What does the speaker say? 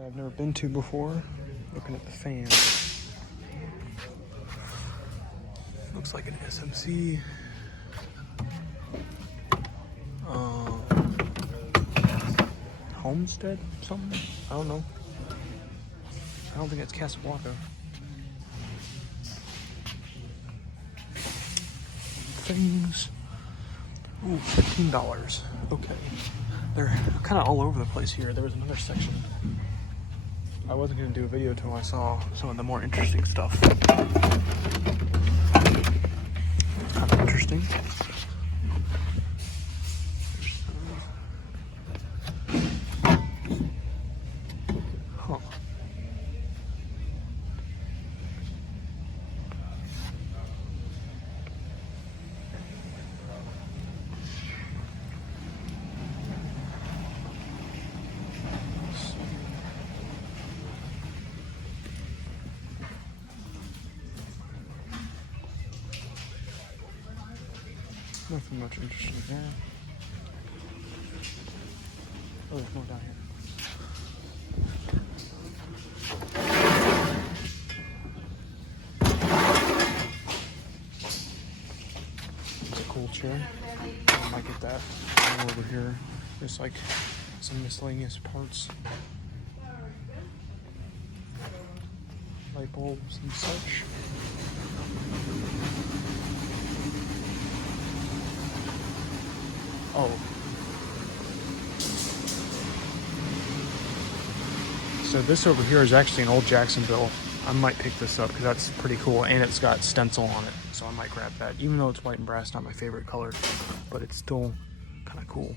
that I've never been to before. Looking at the fan. Looks like an SMC. Homestead? Something? I don't know. I don't think it's Casablanca. Things. Ooh, $15. Okay. They're kind of all over the place here. There was another section. I wasn't going to do a video until I saw some of the more interesting stuff. Kind of interesting. Huh. Nothing much interesting there. Oh, there's more down here. It's a cool chair. I might get that. And over here, there's like some miscellaneous parts. Light bulbs and such. Oh. So this over here is actually an Old Jacksonville. I might pick this up because that's pretty cool, and it's got stencil on it, so I might grab that. Even though it's white and brass, not my favorite color, but it's still kind of cool.